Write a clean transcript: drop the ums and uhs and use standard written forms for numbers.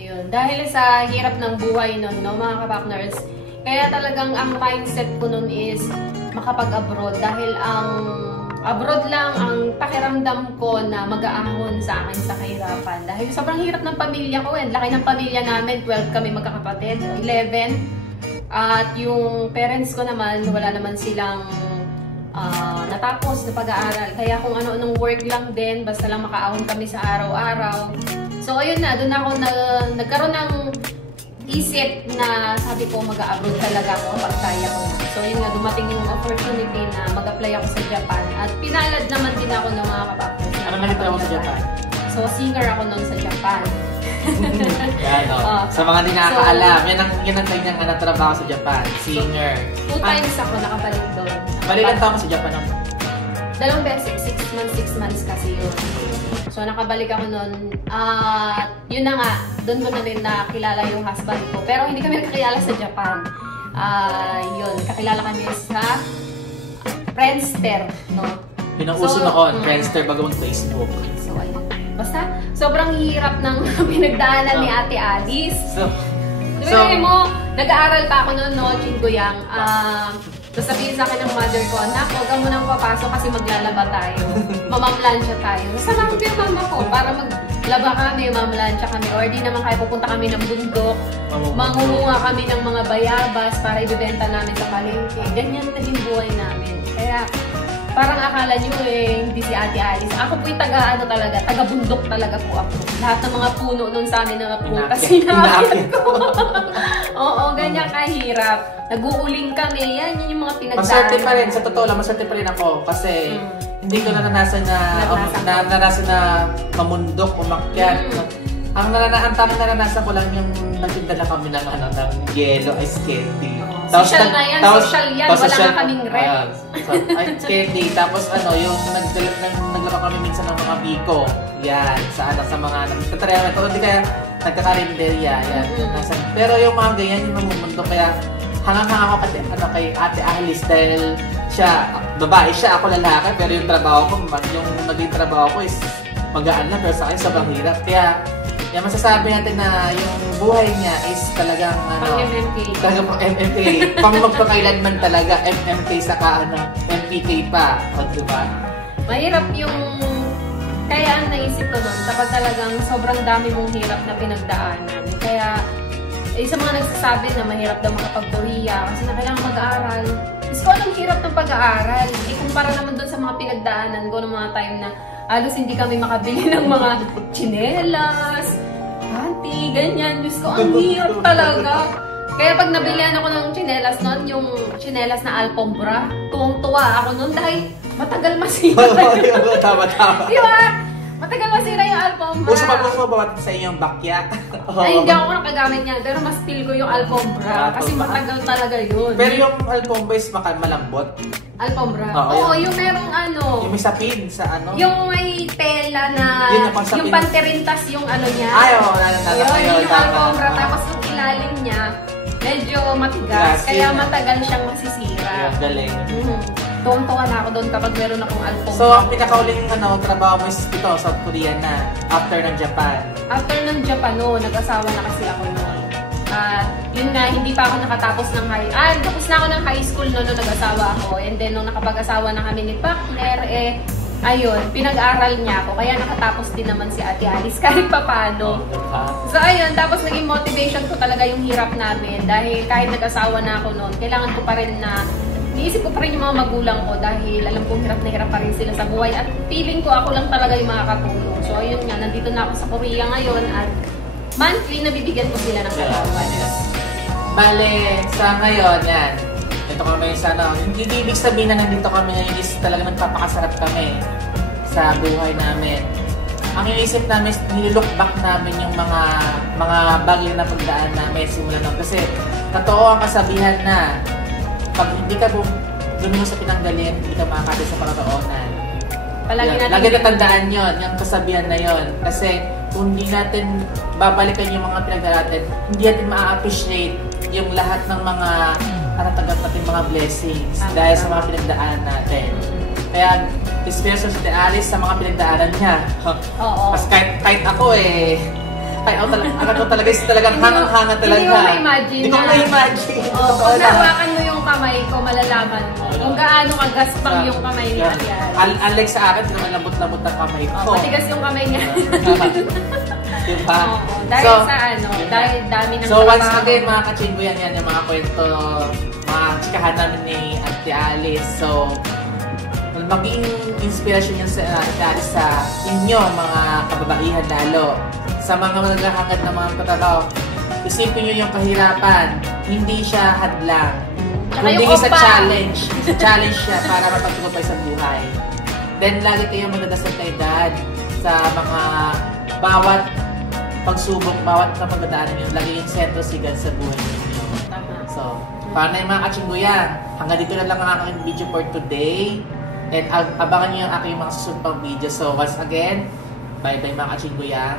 Ayun. Dahil sa hirap ng buhay nun, no, mga kapakners, kaya talagang ang mindset ko nun is makapag-abroad. Dahil ang abroad lang ang pakiramdam ko na mag-aahon sa akin sa kahirapan. Dahil sobrang hirap ng pamilya ko. Laki ng pamilya namin, 12 kami magkakapatid, 11. At yung parents ko naman, wala naman silang natapos na pag-aaral. Kaya kung ano-anong work lang din, basta lang makaahon kami sa araw-araw. So ayun na, doon ako nagkaroon ng isip na sabi ko mag-a-abroad talaga ako pag kaya ko. So yun nga, dumating yung opportunity na mag-apply ako sa Japan. At pinalad naman din ako ng mga kapatid. Ano nag-apply mo sa Japan? So singer ako noon sa Japan. Yan, no? Sa mga hindi nakakaalam, yan ang kanyang trabaho sa Japan, singer. So, 2 times ako nakabalik doon. Balilan taon ka sa Japan ako? 2 beses, 6 months kasi yun. So nakabalik ako noon. Yun na nga, doon ko na rin nakilala yung husband ko. Pero hindi kami nakakilala sa Japan. Yun, kakilala kami sa Friendster, no? Pinauso noon, Friendster bagong Facebook. So ayun. Basta, sobrang hirap ng pinagdaanan ni Ate Alice. Mo, nag-aaral pa ako noon, no, Chingoyang. So sabihin sa akin ng mother ko, anak, huwag ka munang papasok kasi maglalaba tayo. Mamamlansya tayo. Sasamahan ko yung mama ko para maglaba kami, mamlansya kami. Or di naman kaya pupunta kami ng bundok, mangungunga kami ng mga bayabas para ibibenta namin sa palengke. Ganyan naging buhay namin. Kaya, parang akala nyo hindi si Ate Alice. Ako po yung taga-bundok talaga po ako. Lahat ng mga puno nun sa amin na pumunta sinakit ko. Oo, ganyan kahirap. Nag-uuling kami. Yan, yun yung mga pinagdaan. Maswerte pa rin. Sa totoo lang, maswerte pa rin ako. Kasi hindi ko naranasan na mamundok, umakyat. Ang tamang naranasan ko lang yung nagtindala kami ng yellow ice candy. Social na yan, social yan. Wala nga kaming rep. Ice candy. Tapos yung naglaba kami minsan ng mga biko. Yan, sa mga nagtatrayaman. Kung hindi kaya nagkakarinderya. Yan. Pero yung mga ganyan, yung mamumundo. Kaya hanga-hanga ako kay Ate Alice dahil siya, babae siya, ako lalaki. Pero yung trabaho ko, yung naging trabaho ko is magaan na. Pero sa akin, sobrang hirap. Kaya, yan, masasabi natin na yung buhay niya is talagang pang-MMK. Talagang pang-MMK. Pang magpakailanman talaga. MMK saka MPK pa. O, diba? Mahirap yung... Kaya ang naisip ko nun, kapag talagang sobrang dami mong hirap na pinagdaanan. Kaya, isa mga nagsasabi na mahirap daw makapag-Korea kasi na kailangan mag-aaral. Is ko anong hirap ng pag-aaral? Kumpara naman doon sa mga pinagdaanan ko ng mga time na halos hindi kami makabili ng mga tsinelas, panty, ganyan. Diyos ko, ang hirap talaga. Kaya pag nabilihan ako ng tsinelas noon, yung tsinelas na Alpombra, tuwang-tuwa ako noon dahil matagal masira. Tama. Diba? Matagal masira yung Alpombra. Gusto mo ba sa inyong bakya? Ay, hindi ako nakagamit niya. Pero mas feel ko yung Alpombra. Kasi matagal talaga yun. Pero yung Alpombra is malambot. Alpombra? Oo, yung merong yung may sapin sa yung may tela na, yung panterintas yung niya. Ay, oo, yun yung Alpombra. Tapos yung ilalim niya, medyo matigas. Kaya matagal siyang masisira. Galing. Tuwang-tuwa na ako doon kapag meron akong Alpombra. So, ang pinakauling trabaho mo is ito, South Korea na, after ng Japan. After ng Japan, nag-asawa na kasi ako noon. Yun nga, hindi pa ako nakatapos ng tapos na ako ng high school noon nung nag-asawa ako. And then, nung nakapag-asawa na kami ni partner, ayun, pinag-aral niya ako. Kaya nakatapos din naman si Ate Alice kahit papano. So, ayun, tapos naging motivation ko talaga yung hirap namin. Dahil kahit nag-asawa na ako noon, kailangan ko pa rin na iniisip ko pa rin yung mga magulang ko dahil alam kong hirap na hirap pa rin sila sa buhay at feeling ko ako lang talaga yung makakatulong. So ayun nga, nandito na ako sa Korea ngayon at monthly nabibigyan ko sila ng allowance. Bale, sa ngayon yan, ito kami sa hindi ibig sabihin na nandito kami ngayon is talaga nagpapakasarap kami sa buhay namin. Ang iniisip namin, nilook back namin yung mga bagay na pagdaan namin simula nun. Kasi totoo ang kasabihan na pag hindi ka lumingon sa pinanggaling, hindi ka makakati sa pangkaroonan. Lagi natandaan yun, yung kasabihan na yun. Kasi kung hindi natin babalikan yung mga pinagdaan natin, hindi natin ma-appreciate yung lahat ng mga natatanggap natin mga blessings dahil sa mga pinagdaanan natin. Kaya, especially si Alice sa mga pinagdaanan niya. Oo. Mas kahit ako Kaya ako talaga is talagang hangang-hanga talaga. Hindi mo ma-imagine. Hindi ko ma-imagine. Oh, pag nahawakan mo yung kamay ko, malalaman mo kung gaano kagaspang yung kamay ni Ariel. Unlike sa akin, hindi naman lambot-lambot ang kamay ko. Matigas yung kamay niya. Diba? Dahil sa dahil dami ng So once again, mga kachinggo, yan yung mga kwento, mga chikahan namin ni Ate Alice. So, maging inspirasyon yan sa Ate Alice sa inyo, mga kababaihan lalo. Sa mga naghahangad na mga tatrabaho, isipin nyo yung kahirapan, hindi siya hadlang. Kundi isa challenge. Isa challenge siya para mapagtagumpay sa buhay. Then, lagi kayong magdadasal kay God sa mga bawat pagsubok, bawat napagdadaanan nyo. Lagi yung sentro si God sa buhay ninyo. So, paano yung mga kachingguyan? Hanggang dito na lang ang aking video for today. And abangan nyo yung aking mga susunod pang video. So, once again, bye-bye mga kachingguyan.